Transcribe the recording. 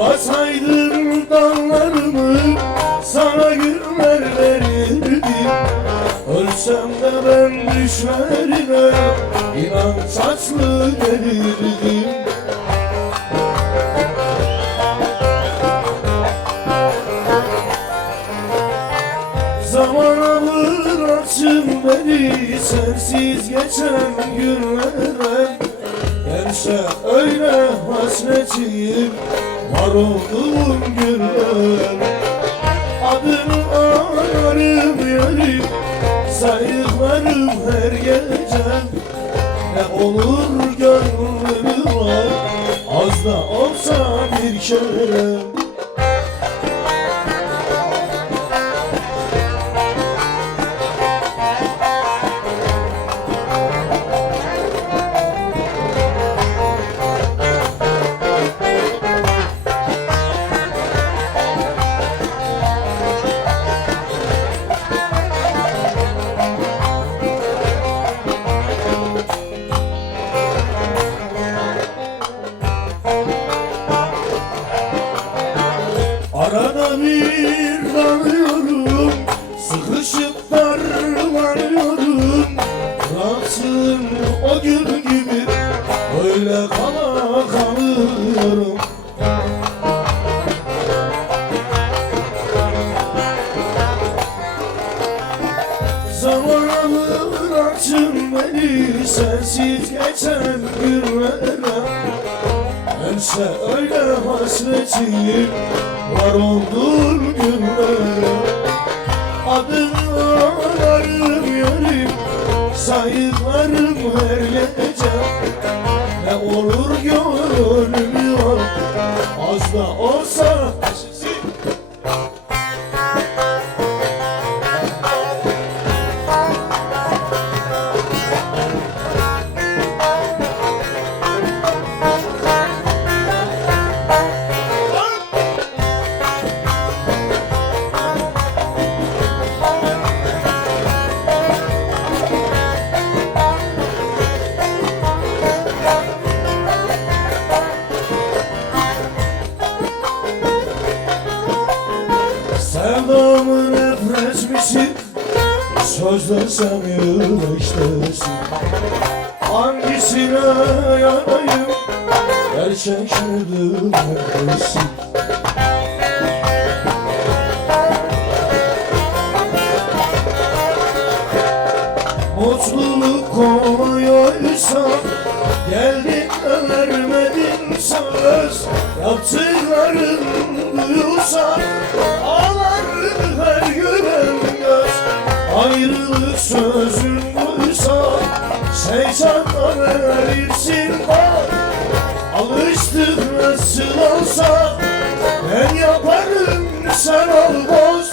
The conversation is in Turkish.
Basaydım dallarımı sana günler verirdim. Ölsem de ben düşlerine inan saçlı gelirdim. Zaman alır açın beni sensiz geçen günlere. Gençse öyle hasretiyim var olduğum günler Adını ararım yerim sayıklarım her gece Ne olur gönlümü var. Az da olsa bir kere bir arıyorum Sıkışıp o gün gibi Öyle kala kalıyorum. Zamana bıraksın beni Sensiz geçen günlere Bense öyle hasretim var olduğun günlere Adını ararım yerim sayıklarım her gece. Ne olur gönlümü al az da olsa Sözlesem yürektesin Hangisine yanayım? Gerçek midir neredesin? Mutluluk kolaysa Geldin de vermedin söz Yaptıkların duyulsa Ayrılık sözün buysa Şeytanla verirsin bak. Alıştık nasıl olsa Ben yaparım sen ol bak